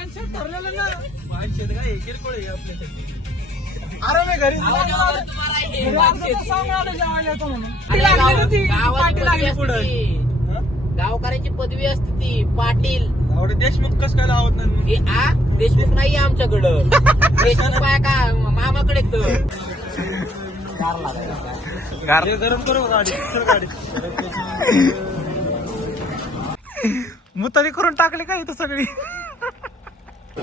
ठरलेलं ना माणशेत काय किरकोळ आहे आपल्यासाठी. अरे मी घरी गावकऱ्यांची पदवी असते ती पाटील. एवढे देशमुख कस काय लावत नाही? देशमुख नाही आमच्याकडं. देशमुख काय का मामाकडे गरम करू गाडी मुतारी करून टाकले का इथं सगळी.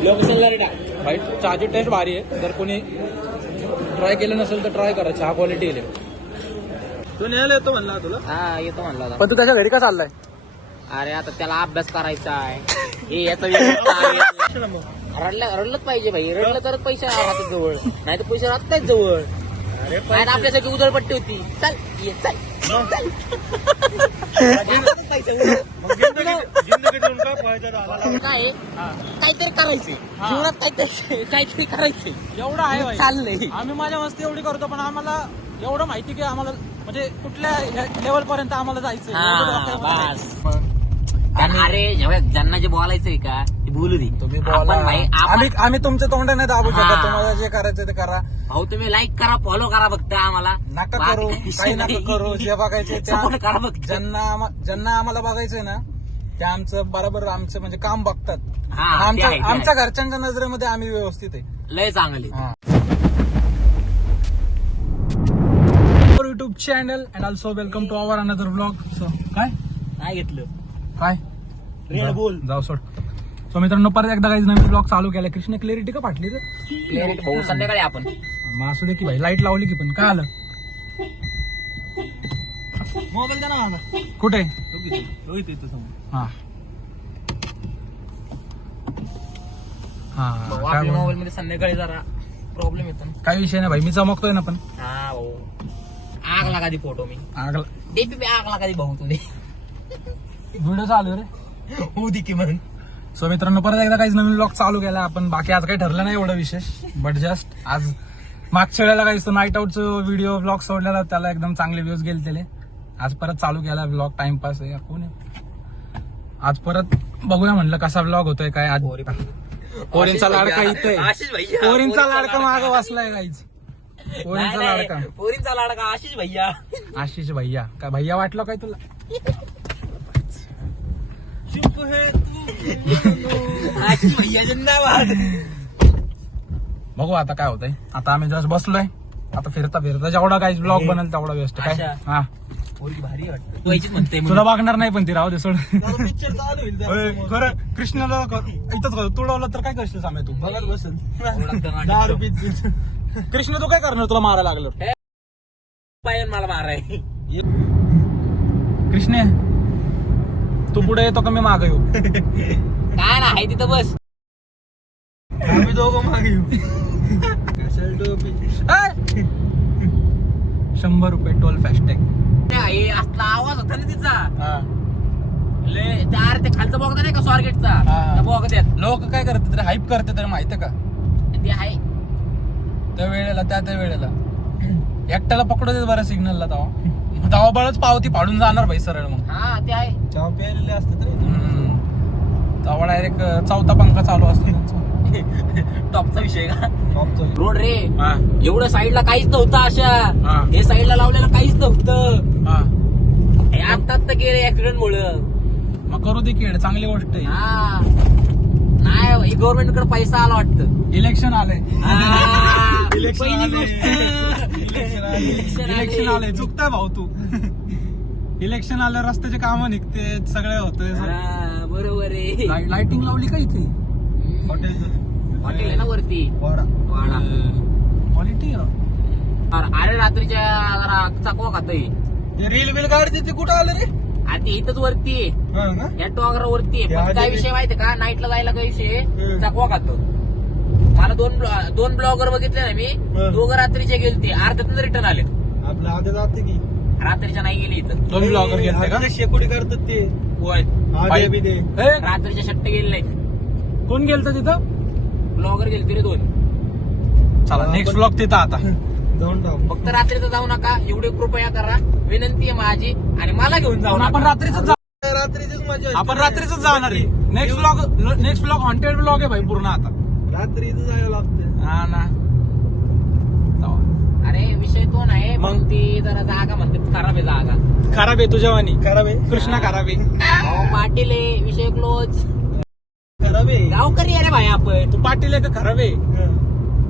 लोकेशनला भाई चहाची टेस्ट भारी आहे. जर कोणी ट्राय केलं नसेल तर ट्राय करा. चहा क्वालिटी आहे. तू न्यायला येतो म्हणला तुला? हा येतो म्हणला. पण तू त्याच्या घरी का चाललाय? अरे आता त्याला अभ्यास करायचा आहे. हे याचा रडलंच पाहिजे भाई. रडलं तरच पैसे राहतात जवळ, नाही तर पैसे राहत नाहीत जवळ. आपल्यासाठी उधळपट्टी होती. चल ये चल काय काहीतरी करायचंय जीवनात, काहीतरी करायचंय एवढं आहे चाललंय. आम्ही माझ्या मस्ती एवढी करतो, पण आम्हाला एवढं माहिती की आम्हाला म्हणजे कुठल्या लेवल पर्यंत आम्हाला जायचंय. अरे ज्यांना जे बोलायचंय का ते बोलू दे. तुम्ही आम्ही तुमच्या तोंडाने दाबू शकत. तुम्हाला जे करायचं ते करा भाऊ. तुम्ही लाईक करा, फॉलो करा. फक्त आम्हाला नका करू, काही नका करू. जे बघायचे करा फक्त. ज्यांना आम्हाला बघायचंय ना ते आमचं बरोबर आमचं म्हणजे काम बघतात. आमच्या आमच्या घरच्यांच्या नजरेमध्ये आम्ही व्यवस्थित आहे. लय चांगली. YouTube channel and also welcome to our another vlog. So काय घेतलं काय रेड बुल जाऊ सोड. सो मित्रांनो परत एकदा काही नवीन ब्लॉग चालू केला. कृष्ण क्लॅरिटी का फाटली रे? क्लिअरिटी भाऊ संध्याकाळी आपण मग असू दे की भाई. लाईट लावली की पण काय आलं? मोबाईल द्या ना. कुठे? हा हा आपल्या मोबाईल मध्ये संध्याकाळी जरा प्रॉब्लेम येतो. काही विषय नाही भाई. मी चमकतोय ना. पण हा भाऊ आग लागा दी फोटो. मी आगला डीपी आग लागा दी भाऊ. तुझे व्हिडिओ चालू रे होऊ दे की म्हणून. सो मित्रांनो परत एकदा काही नवीन ब्लॉग चालू केला आपण. बाकी आज काही ठरलं नाही एवढं विशेष, बट जस्ट आज मागच्या वेळेला काही तो नाईट आउटचं व्हिडिओ ब्लॉग सोडलेला, त्याला एकदम चांगले व्ह्यूज गेले त्याला. आज परत चालू केला ब्लॉग. टाइमपास आहे कोण आहे. आज परत बघूया म्हणलं कसा ब्लॉग होतोय काय. आज पोरींचा लाडका इथे, पोरींचा लाडका मागं वाचलाय काहीच. पोरींचा लाडका, पोरींचा लाडका आशिष भैया. आशिष भैया काय भैया वाटलं काय तुला? आशिष भैया जिंदाबाद. बघू आता काय होतंय. आता आम्ही जस्ट बसलोय. आता फिरता फिरता जेवढा काही ब्लॉग बनेल तेवढा बेस्ट. काय हा पोरी भारी वाटत म्हणते. तुला बघणार नाही पण ती राहू दे सोड. खरं कृष्णाला इथंच तुडवलं तर काय करशील सामे तू? बघत बसेल. कृष्ण तू काय करणार? तुला मारायला लागलं पायन मला माराय. कृष्णे तू पुढे येतो का मी मागे येऊ? काय ना आहे तिथं बस. आम्ही दोघं मागे येऊ. 100 रुपये टोल फास्टॅग. असला आवाज होता ना तिचा. अरे ते खालचा बॉक्स नाही का स्वारगेटचा, त्या बॉक्सात लोक काय करतात रे? हाईप करतात रे, माहितीये का? ते आहे त्या वेळेला त्या वेळेला एकट्याला पकडू देत बरं सिग्नलला. तेव्हा बळच पावती पाडून जाणार भाई सरळ. मग हा ते आहे. चहा प्यायलेले असतात रे तेव्हा डायरेक्ट चौथा पंखा चालू असतो. टॉपचा विषय का? टॉपचा रोड रे. एवढं साईडला काहीच नव्हतं. अशा हे साईडला लावलेलं काहीच नव्हतं. आता गेले ऍक्सिडेंट मुळे. मग करू दे की, चांगली गोष्ट आहे. नाही गव्हर्नमेंट कडे पैसा आला वाटतं. इलेक्शन आलंय. इलेक्शन इलेक्शन आलंय. चुकताय भाऊ तू. इलेक्शन आलं, रस्त्याचे कामं निघते, सगळे होतंय. बरोबर आहे. लाइटिंग लावली का इथे? हॉटेल आहे ना वरती वाडा. क्वालिटी. अरे रात्रीच्या जरा चकवा खातोय. रील बिल काढते ते कुठं आलं रे? आता इथंच वरती या टॉगर वरती. काय विषय माहितीये का? नाईटला जायला काय विषय चकवा खातो. मला दोन ब्लॉगर बघितले ना मी. दोघं रात्रीचे गेलते, अर्ध्यातून रिटर्न आले. आपल्या आधी जाते की रात्रीच्या नाही गेली इथं. दोन ब्लॉगर गेले का? शेकोडी करतात ते. होय रात्रीच्या शट्टे गेले नाही. कोण गेलत तिथं? ब्लॉगर गेलते रे 2. चला नेक्स्ट ब्लॉग तिथं आता फक्त रात्रीचं जाऊ नका एवढी कृपया करा. विनंती आहे माझी. आणि मला घेऊन जाऊ. आपण रात्रीच रात्रीचीच मजा आपण रात्रीच जाणार आहे. नेक्स्ट ब्लॉग हॉन्टेड ब्लॉग आहे भाई पूर्ण आता. रात्रीच जायला लागतं. हा ना. जाऊ. अरे विषय तो नाही मग ती जरा जागा म्हणते खराब आहे जागा. खराब आहे तुझ्या वाणी. खराब आहे. कृष्णा खराब आहे. अहो, पाटील आहे विषय क्लोज. खराब आहे. गावकरी आहे रे भाई आपण. तू पाटील आहे का खराब आहे?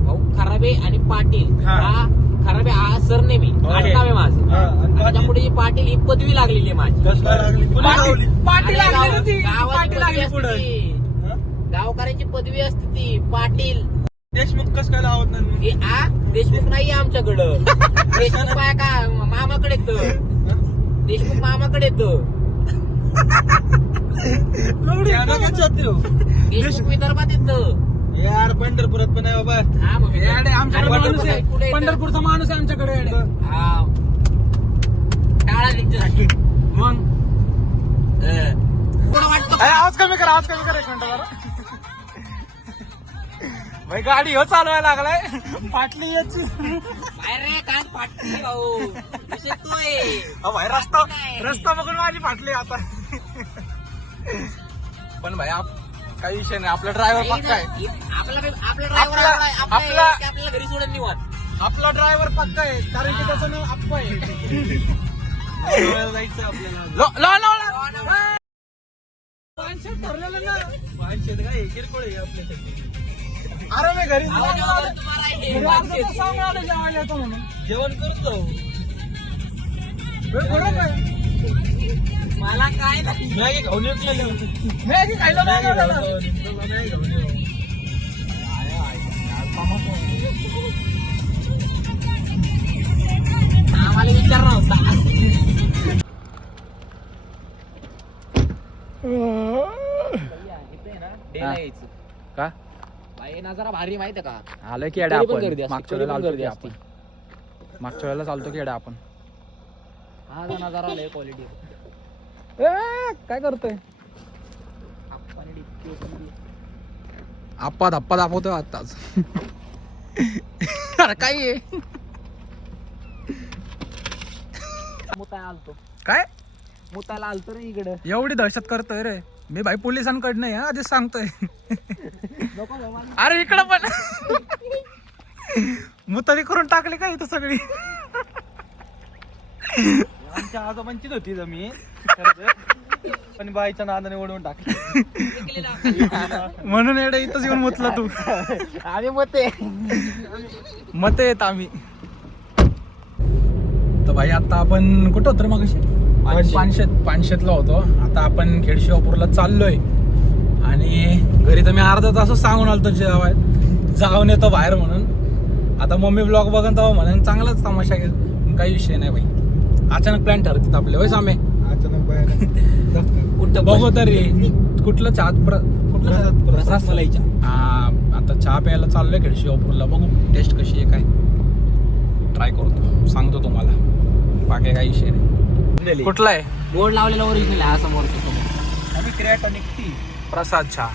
भाऊ खराबे आणि पाटील हा. हा खराबे हा सरनेम आहे आडनाव आहे माझं. हा, आणि आणि त्याच्यापुढे जी पाटील ही पदवी लागलेली आहे माझी. कसं काय लागली? कुणी लावली? पाटील अरे लागली ना ती. गावाची पाटील पदवी लागली असते पुढे. ती. हा? गावकऱ्यांची पदवी असते ती पाटील. देशमुख कसं काय लावत नाही मग? हे आ देशमुख नाहीये आमच्याकडं. देशमुख बाय का मामाकडे येतं. देशमुख मामाकडे येतं. त्यानं का जातील हो? देशमुख विदर्भात येतं. यार पंढरपुरात पण आहे बाबा. हा मग येडे, आमच्याकडे आणि माणूस आहे. कुठे येतं? पंढरपूरचा माणूस आहे आमच्याकडे येडे. हा टाळा त्यांच्यासाठी मग कोण वाटतं आवाज कमी करा एक मिनिट जरा. भाई गाडी हो चालवायला लागलाय. पाटली याची. बाहेर रे कान फाटली भाऊ विषय तो आहे. भाई रस्ता बघून माझी फाटली आता. पण भाई काही विषय नाही. आपला ड्रायव्हर पक्का आहे. आपला ड्रायव्हर आपला- आपल्याला घरी सोडून निवांत. आपला ड्रायव्हर पक्का आहे कारण की त्याचं नाव आप्पा आहे. जायचं आपल्याला. लोणावळा. पानशेत ठरलेलं ना. पानशेत काय किरकोळ आहे आपल्यासाठी. अरे मी घरी आवाज आवाज तुम्हाला आहे. घरी अर्धा तास सांगून आलो जेवायला येतो म्हणून. जेवण करतो. बरोबर आहे. मला काय नाही. मॅगी खाऊन येतलेलं. मॅगी खायला नाही मॅगी आवडत. खाऊन येऊ. आम्हाला विचार नव्हता. का भाई नजारा भारी माहितीये का. आलोय की तरी आपण पण गर्दी असते, मागच्या तरी वेळेला पण आलतो गर्दी की असते. आपण मागच्या वेळेला चालतो की आपण. हा जो नजारा लय क्वालिटी. काय करतोय आप्पा धप्पा दाखवतोय आत्ताच. अरे काय आहे? मुताय आलतो काय मुतायला आलतो रे इकडं. एवढी दहशत करतोय रे मी भाई पोलिसांकडनं आहे आधीच सांगतोय. नको बाबा. अरे इकडं पण मुतारी करून टाकली काय इथं सगळी. आमच्या आजोबांचीच होती जमीन पण बाईच्या नादाने ओढवून टाकली. म्हणून एवढं इथंच येऊन मुतला तू. आम्ही मते मत येत आम्ही. तर भाई आता आपण कुठं होतो रे मगाशी? पानशेतला होतो. आता आपण खेडशिवापूरला चाललोय आणि घरी तर मी अर्धा तासच सांगून आलतो जाऊन येतो बाहेर म्हणून. आता मम्मी ब्लॉग बघून तेव्हा म्हणून चांगलाच तमाशा घेईल. काही विषय नाही भाई. अचानक प्लॅन ठरतात आपले होय सामे. अचानक बाहेर कुठं बघू तरी कुठलं कुठलं रसमलाईच्या. हा आता चहा प्यायला चाललोय खेडशिवापूरला. बघू टेस्ट कशी आहे काय ट्राय करतो सांगतो तुम्हाला. बाकी काही विषय नाही. कुठला आहे? बोर्ड लावलेला ओरिजिनल आहे हा समोर. आम्ही क्रिएटॉनिक टी प्रसाद चहा.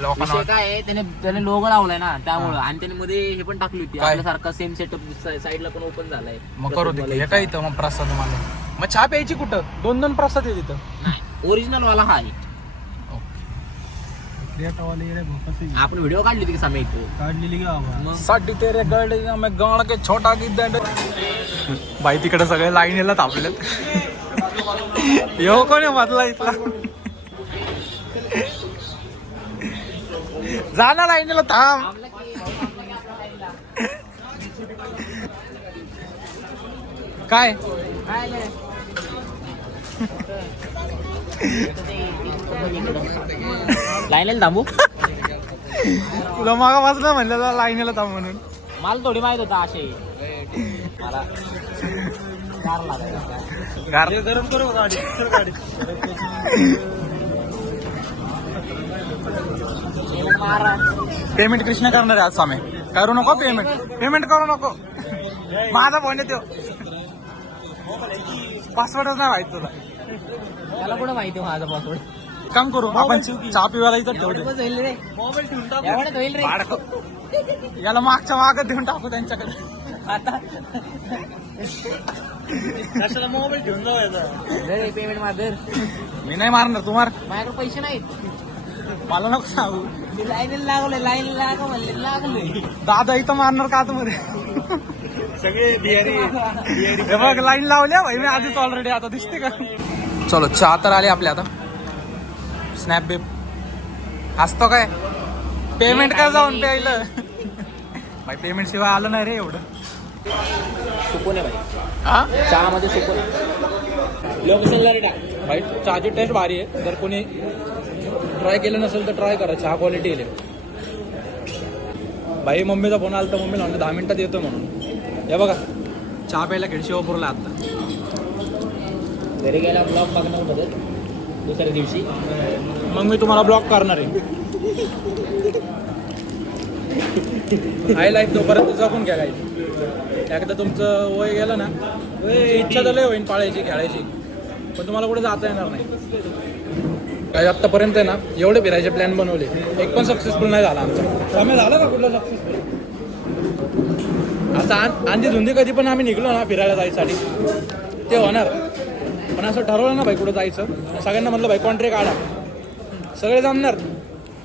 लोकांना विषय काय आहे त्याने लोगो लावलाय ना त्यामुळं. आणि त्याने मध्ये हे पण टाकली होती काय? आपल्यासारखा सेम सेटअप साईडला पण ओपन झालाय. मग करू दे. हे काय इथं मग प्रसाद मला. मग चहा प्यायची कुठं? दोन प्रसाद आहे तिथं. नाही ओरिजिनल वाला हा आहे. क्रिएटवाले येडे भोकासे आपण व्हिडिओ काढली होती की सामे इथं. काढलेली का बाबा. साठी तेरे गड में गाण के छोटा की दंड. बाई तिकडे सगळे लाईनीला थांबलेत. येऊ कोणी मधला इथला जाणार लाईनीला थांब. काय लाईन थांबू. तुला मागा वाजलं म्हणलं लाईनीला थांब म्हणून. मला थोडी माहित होता असे मला गार लागायचा. गार गरम करू गाडी. चल गाडी. पेमेंट कृष्ण करणार आहे आज सामे. करू नको पेमेंट करू नको. माझा फोन येतो. पासवर्डच नाही माहिती तुला. त्याला कुठं माहिती माझा पासवर्ड. काम करू आपण चहा पिवायला इथं ठेवू दे. होईल रे मोबाईल ठेवून टाक. एवढ्यात होईल रे. याला मागच्या मागत देऊन टाकू त्यांच्याकडे. आता कशाला मोबाईल घेऊन जावायचा. पेमेंट मार. मी नाही मारणार, तू मार. माझ्याकडे पैसे नाहीत. मला नको सांगू. मी लाईनीला लागलोय, लाईनीला लागा म्हणले लागलोय. दादा इथं मारणार का आतमध्ये? सगळे बिहारी हे बघ लाईन लावल्या भाई मी आधीच ऑलरेडी. आता दिसते का? चलो चहा तर आली आपल्या. आता स्नॅप बेप असतो काय? पेमेंट काय जाऊन प्यायलं भाई? पेमेंट शिवाय आलं नाही रे एवढं. सुकून आहे भाई, हा चहामध्ये सुकून. लोकेशनला रे टाक. भाई चहाची टेस्ट भारी आहे. जर कोणी ट्राय केलं नसेल तर ट्राय करा. चहा क्वालिटी आहे भाई. मम्मीचा फोन आला तर मम्मीला म्हणलं 10 मिनिटात येतो म्हणून. हे बघा चहा प्यायला खेडशिवापूरला आता. घरी गेला ब्लॉग बघणार होतं दुसऱ्या दिवशी. मग मी तुम्हाला ब्लॉक करणार आहे. हाय लाईफ तोपर्यंत जगून घ्या काही. एकदा तुमचं वय गेलं ना, तुमची इच्छा तर लय होईल पाळायची खेळायची, पण तुम्हाला कुठे जाता येणार नाही. काही आत्तापर्यंत आहे ना एवढे फिरायचे प्लॅन बनवले, एक पण सक्सेसफुल नाही झाला आमचा. आम्ही झालं का कुठलं सक्सेसफुल? आता आंधी धुंदी कधी पण आम्ही निघलो ना फिरायला जायसाठी ते होणार. पण असं ठरवलं ना भाई कुठं जायचं, सगळ्यांना म्हटलं भाई कॉन्ट्रॅक्ट काढा, सगळे जमणार.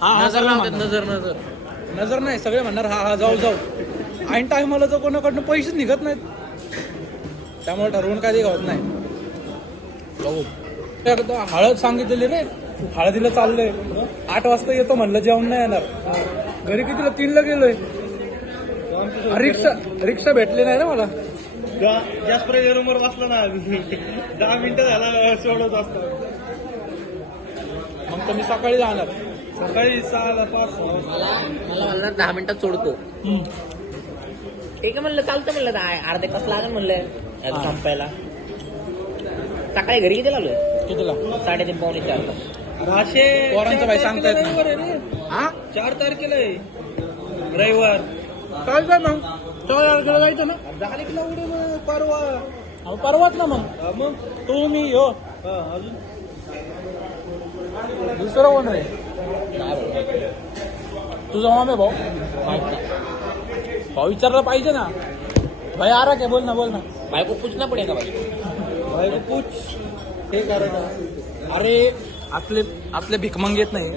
हा नजर लावतात, नजर नजर नजर नाही, सगळे म्हणणार हा हा जाऊ जाऊ. ऐन टायमाला तर कोणाकडनं पैसेच निघत नाहीत, त्यामुळे ठरवून काय होत नाही. बघू एकदा हळद सांगितलेली रे, हळदीला चाललंय. 8 वाजता येतो म्हणलं, जेवण नाही येणार. घरी कितीला 3ला गेलोय. रिक्षा भेटली नाही ना मला. जास्त रूमवर बसला ना 10 मिनिटं झाला सोडत असतो. मग तर मी सकाळी जाणार. सकाळी 6ला 5. मला म्हणलं 10 मिनिटात सोडतो. ठीक आहे म्हणलं, चालतं म्हणलं, अर्धे तास लागेल म्हणलं याचं संपायला. सकाळी घरी किती लागलोय? कितीला? 3:30 पावणे 4. पोरांचं बाई सांगता येत नाही. हा 4 तारखेला आहे रविवार. चालतंय मग 4 तारखेला जायचं ना. झाले की उडे परवा. अहो परवाच ना मग. मग तू मी हो अजून दुसरं कोण रे? तुझा मामे भाऊ. भाऊ विचारलं पाहिजे ना भाई. आरा काय? बोल ना बोल ना. बायको पूछना पडेगा भाई. भाई पूछ हे करायचं. अरे आपले भिकमंग येत नाही,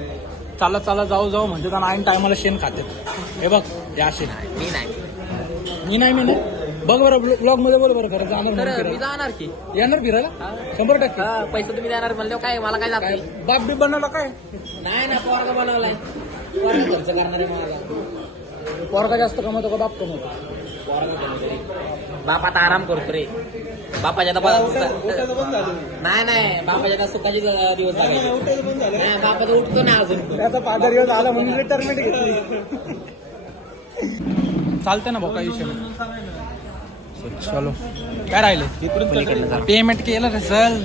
चालत चालत जाऊ जाऊ म्हणजे त्यांना ऐन टायमाला शेण खाते. हे बघ या शेण. मी नाही, मी नाही बघ बरं ब्लॉग मध्ये बोल बरं. खरं जाणार म्हणून तर मी फिरायला. जाणार की. येणार फिरायला 100%. पैसे तुम्ही देणार म्हणले काय, मला काय जात नाही. बाप बी बनवला काय? नाही ना, पोरगा बनवलाय. पोरगा खर्च करणार आहे माझा. पोरगा जास्त कमवतो का बाप कमवतो? पोरगा कमवतो रे. बाप आता आराम करतो रे. बापाच्या उठायचं बंद झालं. नाही बापाच्या सुखाचे दिवस लागायचे. उठायचं बंद झालं. नाही, बापा तर उठतो ना अजून. त्याचा पादर येऊन आला म्हणून रिटायरमेंट घेतली. चालते ना भाऊ, काही विषय नाही. चलो काय राहिले? पेमेंट केलं रे चल.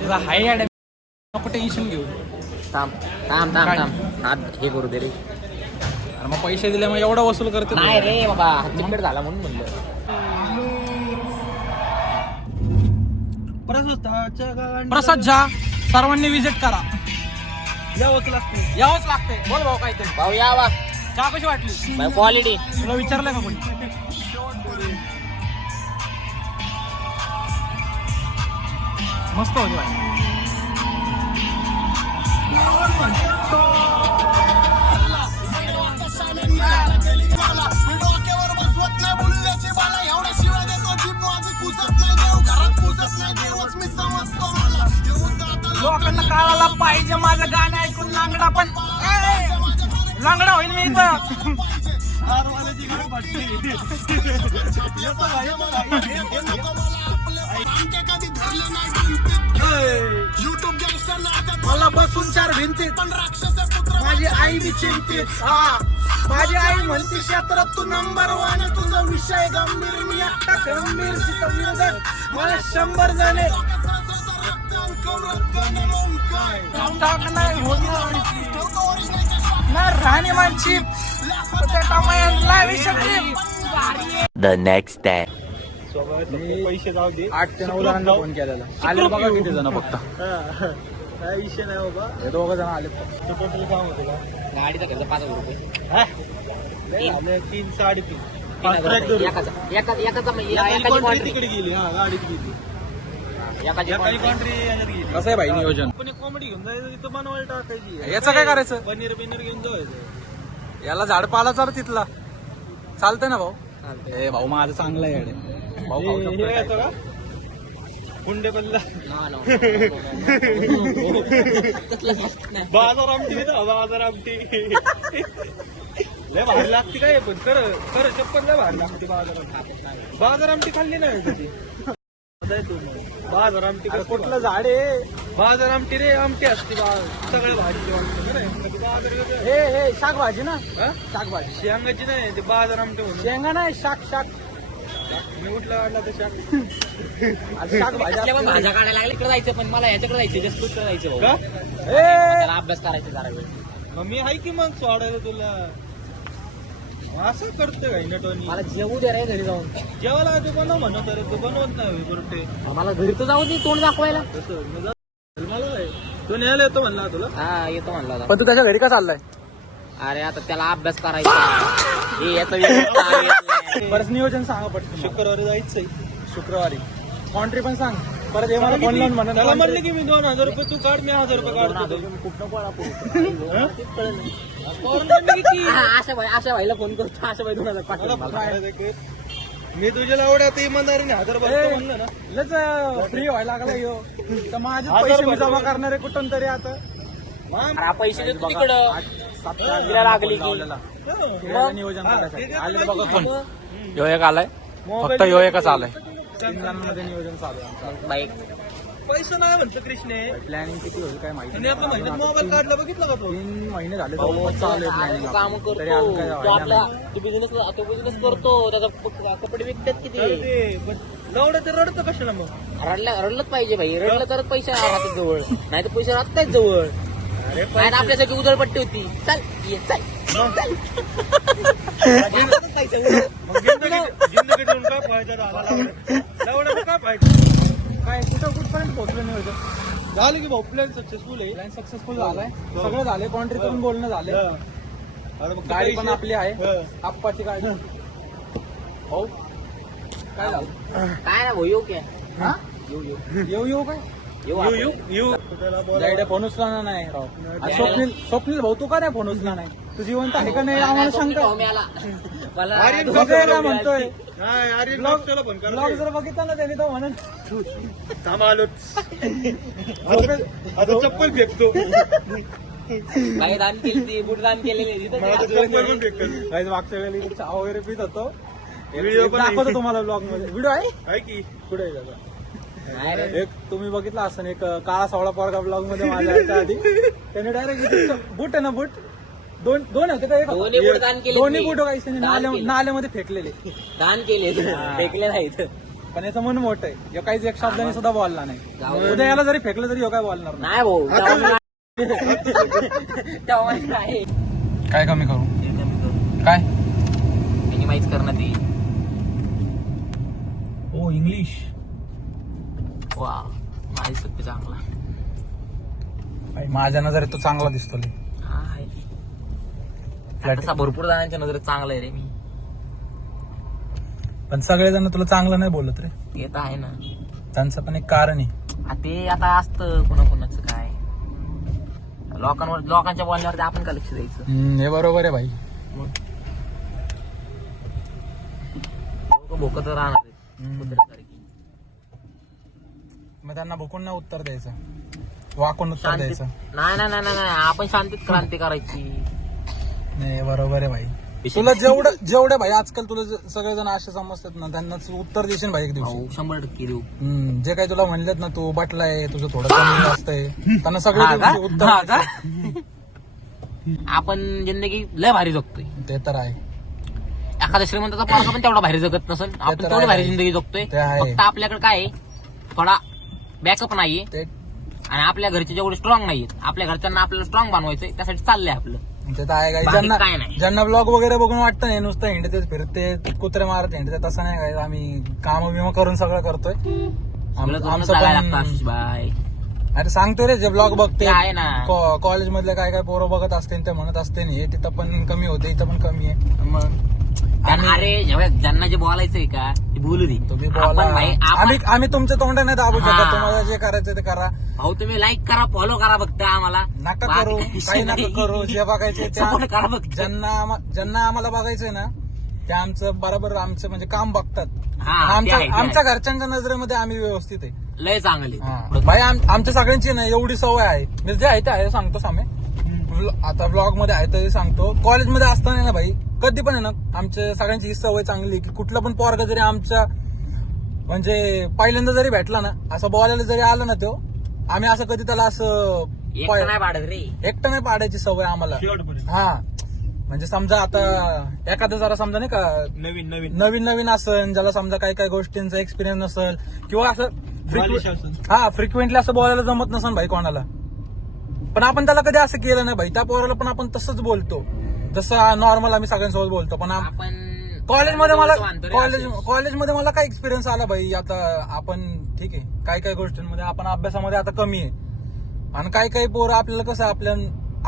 तुझा हाय ॲड नको टेन्शन घेऊ. थांब हात हे करू दे रे. अरे मग पैसे दिले मग एवढं वसूल करते तू? नाही रे बाबा, हात चिकट झाला म्हणून म्हणलं. प्रसाद झा सर्वांनी विजिट करा. यावंच लागते. यावंच लागते. बोल भाऊ काहीतरी. भाऊ या वा. चहा कशी वाटली? भाई क्वालिटी. तुला विचारलं का कोणी? मस्त होती भाई. लोकांना कळायला पाहिजे माझं गाणं ऐकून लांगडा पण लांगडा होईल मी इथं. मला बसून 4 भिंतीत माझी आई बी चिंतित. माझी आई म्हणते क्षेत्रात तू नंबर 1. तुझा विषय गंभीर, मी एकटा गंभीर. विरोधात मला 100 जणे. राहणीमानची The next day. पैसे जाऊ दे. 8 ते 9 जणांना फोन केलेला. आले बघा किती जण फक्त. काय विषय नाही बाबा. हे 2 जण आले. टोटल काम होतं का? गाडीचा खर्च 5,000 रुपये. 3 3.5. Fast track धरू. एकाची कॉन्ट्री quantity. तिकडे गेली, हा गाडीत गेली. एकाची एकाची quantity. कॉन्ट्री याच्यात गेली. कसं आहे भाई नियोजन? पण कॉमेडी घेऊन जायचं तिथं बनवायला टाकायची. याचं काय करायचं? पनीर घेऊन जायचं. याला झाड पाला चाल तिथला चालतंय ना भाऊ? ए भाऊ माझं चांगलं आहे येडे. भाऊ खाऊ हे शकतोय येतं काय? का हुंडे बल्ला No, no. बाजार आमटी घेतो, बाजार आमटी लय भारी लागते काय पण कर चप्पल लय भारी लागते बाजार आमटी खाल्ली नाही कधी बाजार आमटी कुठलं झाड आहे बाजार आमटी रे आमटी असते सगळ्या भाजी हे शाकभाजी ना शाकभाजी शेंगाची नाही ते बाजार आमटी म्हणून शेंगा नाही शाक मी उठला वाटला तर शाकभाजी असल्या पण भाज्या काढायला लागले इकडे जायचं पण मला याच्याकडे जायचं जस्ट इकडे जायचं भाऊ. का? त्याला अभ्यास करायचा जरा वेळ. मग मी आहे की मग सोडायला तुला असं करतोय काय नटवणी मला जेवू दे रे घरी जाऊन. जेवायला तू बनव म्हणत अरे तू बनवत नाही बरोटे मला घरी तर जाऊ दे तोंड दाखवायला. तसं मला तू न्यायला येतो म्हणला तुला हा येतो म्हणला होता. पण तू त्याच्या घरी का चाललाय? अरे आता त्याला अभ्यास करायचा हे याचं वेगळं. बरंच नियोजन सांगा पटकन. शुक्रवारी जायचंय शुक्रवारी कॉन्ट्री पण सांग परत हे मला फोन लावून म्हणा त्याला म्हणले की मी 2000 रुपये तू काढ मी 1000 रुपये काढतो अशा भाईला फोन करतो अशा भाई 2000 पाठवतो मला. मी तुझ्या लावड्यात इमानदारीने 1000 रुपये म्हणलं ना लच फ्री व्हायला लागला यो तर माझे हजार पैसे मी रुपये. जमा करणारे कुठून तरी आता अरे पैसे देतो तिकडं तिला लागली की नियोजन हा, करायचं ते आले तर बघा पाहिजे. पण यो एक आलाय फक्त यो एकच आलाय. तीन जणांमध्ये नियोजन चालू आहे आमचं. बाईक पैसा नाही म्हणतो कृष्णे प्लॅनिंग किती होईल काय माहिती आणि आपल्या महिन्यात मोबाईल काढला बघितलं का तू 3 महिने झाले जवळपास चालू आहे planning काम आपलं. तरी अजून काय करतो व्हायला आपला नाही. तो बिझनेस करतो त्याचा कपडे विकतात किती लावड्या तर रडतं कशाला मग रडलंच पाहिजे भाई रडलं तरच पैसे राहतात जवळ नाही तर पैसे राहत नाहीत जवळ अरे नाही तर आपल्यासाठी उधळपट्टी होती चल ये चल चल. मग जिंदगीतून काय फायदा झाला लावड्याचं काय फायदा काय कुठपर्यंत पोहोचलं नियोजन? झालं की भाऊ प्लॅन सक्सेसफुल आहे प्लॅन सक्सेसफुल झालाय सगळं झालंय कॉन्ट्री करून बोलणं झालंय अरे मग गाडी पण आपली आहे हं. आप्पाची गाडी हो काय झालं काय ना भाऊ येऊ क्या हा? येऊ येऊ काय येऊ यू आपण. यू त्याला बोला. जायडे फोन उचला नाही राव आणि स्वप्नील भाऊ तू का नाही फोन उचला नाही तू जिवंत आहे का नाही आम्हाला सांगता भाऊ मिळाला. मला आर्यन तू ब्लॉग काय बनवला म्हणतोय नाही अरे ब्लॉग त्याला पण करा ब्लॉग जर बघितला ना त्याने तो म्हणून थांब आलोच आता चप्पल फेकतो काही दान केली ती बुट दान केलेली तिथं मला तर ते चप्पल पण फेकतो काहीच मागच्या वेळी चहा वगैरे पित होतो Video पण आहे. दाखवतो तुम्हाला ब्लॉग मध्ये व्हिडिओ आहे आहे की कुठे आहे त्याचा? नाही रे. एक तुम्ही बघितला असं एक काळा सावळा पोरगा ब्लॉग मध्ये माझ्या यायच्या आधी त्याने डायरेक्ट बूट आहे ना बूट दोन होते का एक होता? दोन्ही बूट दान केले दोन्ही मी. बूट काहीच नाही दान केले. नाल्यामध्ये फेकलेले दान केले फेकले नाहीत पण याचं मन मोठं आहे ह्यो काहीच एक शब्दाने सुद्धा बोलला नाही जाऊ. उद्या याला जरी फेकलं तरी ह्यो काय बोलणार नाही भाऊ तेव्हा नाही काय कमी करू काय मिनिमाइज करणं ती ओ इंग्लिश वा नाही सत्य चांगला माझ्या नजरेत तो चांगला दिसतो लय. हा आहे. तसा भरपूर जणांच्या नजरेत चांगला आहे रे मी पण सगळेजण तुला चांगलं नाही बोलत रे ते तर आहे ना त्यांचं पण एक कारण आहे आ, ते आता असतं कोणाकोणाचं काय लोकांच्या बोलण्यावर आपण का लक्ष द्यायचं हे बरोबर आहे भाई लोक भोकत राहणार आहेत. कुत्र्यासारखी. मग त्यांना भुकून नाही उत्तर द्यायचं वाकून उत्तर शांतीत द्यायचं नाही नाही नाही नाही आपण शांतीत क्रांती करायची नाही बरोबर आहे भाई तुला जेवढे भाई आजकाल तुला सगळेजण असे समजतात ना त्यांना उत्तर देशील भाई एक दिवशी भाऊ 100% देऊ जे काही तुला म्हणलेत ना तू बाटलाय तुझं थोडं कमी जास्त आहे त्यांना सगळे हा का? उत्तर हा का? आपण जिंदगी लय भारी जगतोय ते तर आहे एखाद्या श्रीमंताचा पोरगा पण तेवढा भारी जगत नसेल आपण तर तेवढी आहे. भारी जिंदगी जगतोय ते आहे. फक्त आपल्याकडे काय आहे थोडा बॅकअप नाहीये ते आणि आपल्या घरचे जेवढे स्ट्रॉंग नाहीयेत आपल्या घरच्यांना आपल्याला स्ट्रॉंग बनवायचंय त्यासाठी चाललंय आपलं ते तर आहे बाकी ज्यांना काय नाही. ज्यांना ब्लॉग वगैरे बघून वाटतं नाही नुसतं हिंडते फिरते कुत्रे मारत हिंडते तसं नाही काय आम्ही काम विमा करून सगळं करतोय सगळं करून आमचं चालायला पण- लागतं आशिष बाय अरे सांगते रे जे ब्लॉग बघते ते आहे ना. कॉलेज मधले काय काय पोरं बघत असते ते म्हणत असते नाही तिथं पण कमी होते इथं पण कमी आहे मग अरे जेव्हा ज्यांना जे बोलायचंय का ते बोलू दे. तुम्ही आपण बोला. भाई, आम्ही तुमच्या तोंडा नाही दाबू शकत. हा. तुम्हाला जे करायचं ते करा. भाऊ तुम्ही लाईक करा, फॉलो करा फक्त आम्हाला. नका बाकी करू, काही काही नाही. नका करू. जे बघायचे Support करा फक्त. ज्यांना आम्हाला बघायचंय ना ते आमचं बरोबर आमचं म्हणजे काम बघतात. हा, ते आहे, ते आमच्या आहे. घरच्यांच्या नजरेमध्ये आम्ही व्यवस्थित आहे. लय चांगली. भाई आमच्या सगळ्यांची ना एवढी सवय आहे. मी जे आहे ते आहे सांगतो सामे. आता ब्लॉग मध्ये आहे तरी सांगतो. कॉलेजमध्ये असताना ना भाई कधी पण आहे ना आमच्या सगळ्यांची ही सवय चांगली की कुठला पण पोरगा जरी आमच्या म्हणजे पहिल्यांदा जरी भेटला ना असं बोलायला जरी आलं ना तो आम्ही असं कधी त्याला असं एकटं नाही पाडत रे. एकटं नाही पाडायची सवय आम्हाला. हा म्हणजे समजा आता एखादं जरा समजा नाही का नवीन नवीन असेल ज्याला समजा काही काही गोष्टींचा एक्सपिरियन्स नसेल किंवा असं फ्रिक्वेंटली असं बोलायला जमत नसेल भाई कोणाला. पण आपण त्याला कधी असं केलं नाही भाई. त्या पोराला पण आपण तसंच बोलतो जसं नॉर्मल आम्ही सगळ्यांसोबत बोलतो. पण आपण कॉलेजमध्ये कॉलेज मला मला काय एक्सपिरियन्स आला भाई. आता आपण ठीक आहे काही काही गोष्टींमध्ये आपण अभ्यासामध्ये आता कमी आहे आणि काही काही पोरं आपल्याला कसं आपल्या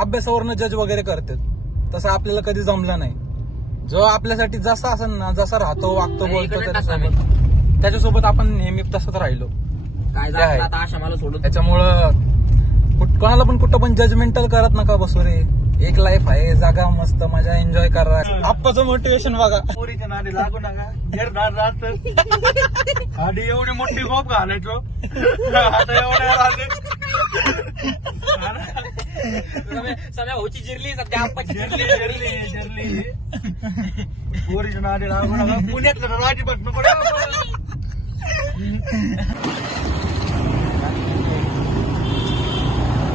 अभ्यासावरनं जज वगैरे करतात. तसं आपल्याला कधी जमलं नाही. जो आपल्यासाठी जसा असेल ना जसा राहतो वागतो बोलतो त्याच्यासोबत आपण नेहमी तसंच राहिलो. काय ते आहे. झालं आता आशा मला सोडून. त्याच्यामुळं कोणाला पण कुठं पण जजमेंटल करत नका बसू रे. एक लाईफ आहे जागा मस्त मजा एन्जॉय करा. आप्पाचं मोटिवेशन बघा. पोरीच्या नादी लागू नका. आधी एवढी मोठी गोप घालायचो आता एवढ्या राहते. सगळ्या भाऊची जिरली सध्या आप्पाची जरली पोरीच्या नादी लागू नका. पुण्यातलं राजीपासून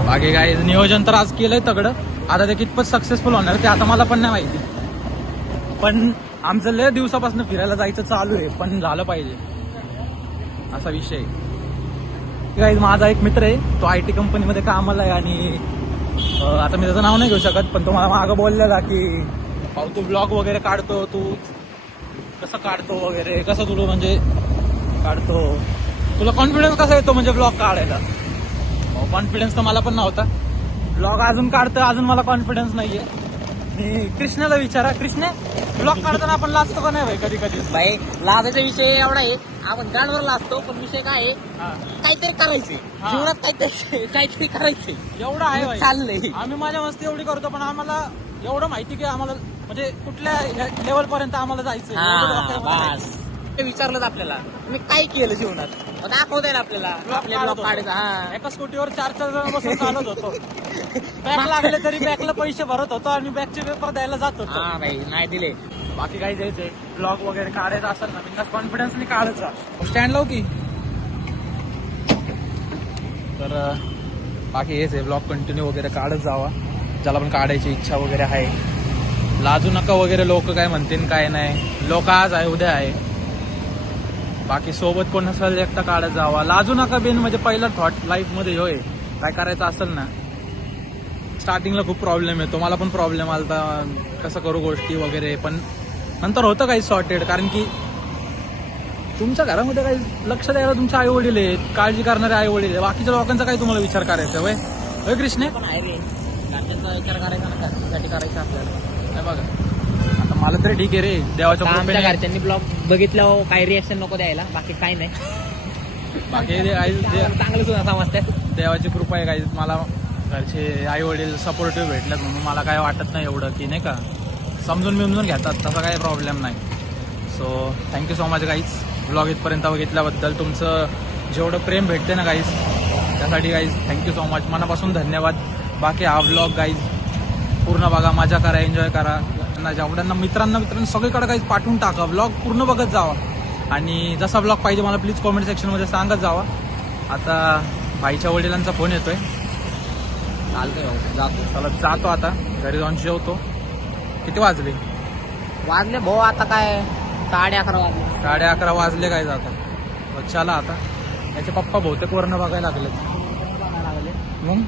बाकी काय नियोजन तर आज केलंय तगडं. आता ते कितपत सक्सेसफुल होणार ते आता मला पण नाही माहिती. पण आमचं लय दिवसापासून फिरायला जायचं चालू आहे पण झालं पाहिजे असा विषय. काय माझा एक मित्र आहे तो IT कंपनीमध्ये कामाला आहे आणि आता मी त्याचं नाव नाही घेऊ शकत पण तो मला मागं बोललेला की भाऊ तू ब्लॉग वगैरे काढतो तू कसं काढतो वगैरे कसं तुला म्हणजे काढतो तुला कॉन्फिडन्स कसा येतो म्हणजे ब्लॉग काढायला. कॉन्फिडन्स तर मला पण नव्हता. ब्लॉग अजून काढतं अजून मला कॉन्फिडन्स नाहीये. कृष्णाला विचारा कृष्णे ब्लॉग काढताना आपण लाजतो का नाही भाई कधी कधी. भाई लाजाचा विषय एवढा आहे आपण गाडवर लाजतो पण विषय काय आहे काहीतरी करायचंय जीवनात काहीतरी करायचंय एवढं आहे भाई. चाललंय. आम्ही माझ्या मस्ती एवढी करतो पण आम्हाला एवढं माहिती की आम्हाला म्हणजे कुठल्या लेवल पर्यंत आम्हाला जायचं. विचारलं आपल्याला तुम्ही काय केलं जीवनात दाखवता येईल आपल्याला. आपल्या ब्लॉग काढायचा. हा एका स्कूटीवर 4 जण बसून चालत होतो. बॅग लागले तरी बॅगला पैसे भरत होतो आणि बॅगचे पेपर द्यायला जात होतो. हा भाई नाही दिले. बाकी काही द्यायचंय ब्लॉग वगैरे काढायचं असेल ना बिंदास कॉन्फिडन्सने काढायचा. स्टँड लाव की तर बाकी हेच आहे ब्लॉग कंटिन्यू वगैरे काढत जावा ज्याला पण काढायची इच्छा वगैरे आहे. लाजू नका वगैरे लोक काय म्हणतील काय नाही. लोक आज आहे उद्या आहे. बाकी सोबत कोण नसेल एकटा काढत जावा. लाजू नका बिन म्हणजे पहिला थॉट लाईफ मध्ये होय काय करायचं असेल ना स्टार्टिंगला खूप प्रॉब्लेम येतो. मला पण प्रॉब्लेम आलता कसं करू गोष्टी वगैरे पण नंतर होतं काही सॉर्टेड. कारण की तुमच्या घरामध्ये काही लक्ष द्यायला तुमचे आई वडील आहेत काळजी करणारे आई वडील आहे. बाकीच्या लोकांचा काही तुम्हाला विचार करायचा वय होय कृष्णे. पण आहे रे घरच्यांचा विचार करायचा ना घरच्यासाठी करायचा आपल्याला. बघा आता मला तरी ठीक आहे रे देवाच्या आमच्या कृपेने. घरच्यांनी ब्लॉग बघितल्यावर काही रिएक्शन नको द्यायला बाकी काही नाही. बाकी चांगलं सुद्धा समजतात. देवाची कृपा आहे काही मला घरचे आई वडील सपोर्टिव्ह भेटल्यात म्हणून मला काय वाटत नाही एवढं की नाही का समजून बिमजून घेतात तसा काही प्रॉब्लेम नाही. So thank you so much guys blog इथपर्यंत बघितल्याबद्दल. तुमचं जेवढं प्रेम भेटते ना गाईज त्यासाठी गाईज थँक्यू सो मच मनापासून धन्यवाद. बाकी हा ब्लॉग गाईज पूर्ण बघा मजा करा एन्जॉय करा. जेवढ्यांना मित्रांना सगळीकडे काही पाठवून टाका. ब्लॉग पूर्ण बघत जावा आणि जसा ब्लॉग पाहिजे मला प्लीज कॉमेंट सेक्शनमध्ये सांगत जावा. आता भाईच्या वडिलांचा फोन येतोय चालतंय जातो. चला जातो आता घरी जाऊन जेवतो. किती वाजले भाऊ आता काय 11:30 वाजले. 11:30 वाजले काय जाता. चला आता त्याचे पप्पा बहुतेक वर्ण बघायला लागले. मग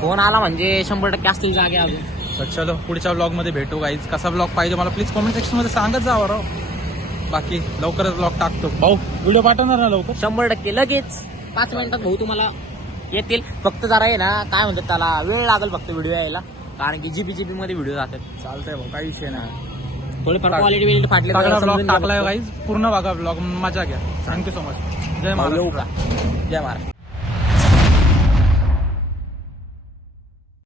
फोन आला म्हणजे 100% असतील जागे अजून. तर चलो पुढच्या ब्लॉगमध्ये भेटू गाईज. कसा ब्लॉग पाहिजे मला प्लीज कॉमेंट सेक्शनमध्ये सांगत जावा राव. बाकी लवकरच ब्लॉग टाकतो. भाऊ व्हिडिओ पाठवणार ना लवकर 100% लगेच 5 मिनिटात भाऊ तुम्हाला येतील. फक्त जरा आहे ना काय म्हणतात त्याला वेळ लागेल फक्त व्हिडिओ यायला कारण की जीपी मध्ये व्हिडिओ जातात. चालतंय भाऊ काही विषय नाही. थोडीफार क्वालिटी बिलिटी फाटली तर सगळा ब्लॉग समजून घ्या टाकलाय फक्त. गाईज, पूर्ण बघा ब्लॉग, मजा घ्या. Thank you so much. जय येऊ महाराज. का? जय महाराज.